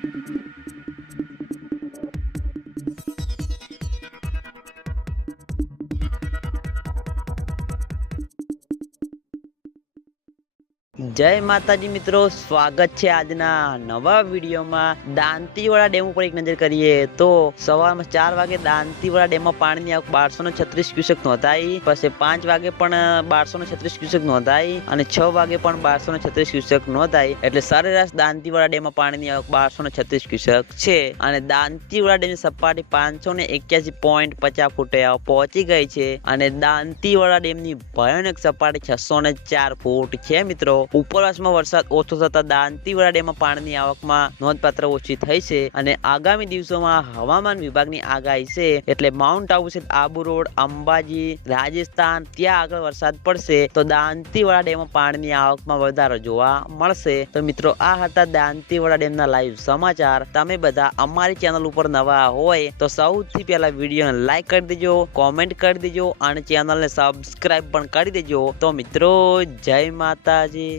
Thank you. જય માતાજી મિત્રો, સ્વાગત છે આજના નવા વિડીયોમાં. દાંતીવાડા ડેમ ઉપર એક નજર કરીએ તો સવારમાં ચાર વાગે દાંતીવાડા ડેમમાં પાણીની આવક બારસો ને છત્રીસ ક્યુસેક નોંધાઈ, પછી પાંચ વાગે પણ બારસો ને છત્રીસ ક્યુસેક નોંધાઈ અને છ વાગે પણ બારસો ને છત્રીસ ક્યુસેક નોંધાઈ. એટલે સરેરાશ દાંતીવાડા ડેમમાં પાણીની આવક બારસો ને છત્રીસ ક્યુસેક છે અને દાંતીવાડા ડેમની સપાટી પાંચસો ને એક્યાસી પોઈન્ટ પચાસ ફૂટે પહોંચી ગઈ છે. અને દાંતીવાડા ડેમની ભયાનક સપાટી છસો ને ચાર ફૂટ છે મિત્રો. ઉપરવાસમાં વરસાદ ઓછો થતા દાંતીવાડા ડેમમાં પાણીની આવકમાં નોંધપાત્ર ઓછી થઈ છે અને આગામી દિવસોમાં હવામાન વિભાગની આગાહી છે એટલે માઉન્ટ આબુ છે આબુ રોડ, અંબાજી, રાજસ્થાન ત્યાં આગળ વરસાદ પડશે તો દાંતીવાડા ડેમમાં પાણીની આવકમાં વધારો જોવા મળશે. તો મિત્રો, આ હતા દાંતીવાડા ડેમના લાઈવ સમાચાર. તમે બધા અમારી ચેનલ ઉપર નવા હોય તો સૌથી પહેલા વિડીયોને લાઈક કરી દેજો કોમેન્ટ કરી દેજો અને ચેનલને સબસ્ક્રાઈબ પણ કરી દેજો. તો મિત્રો, જય માતાજી.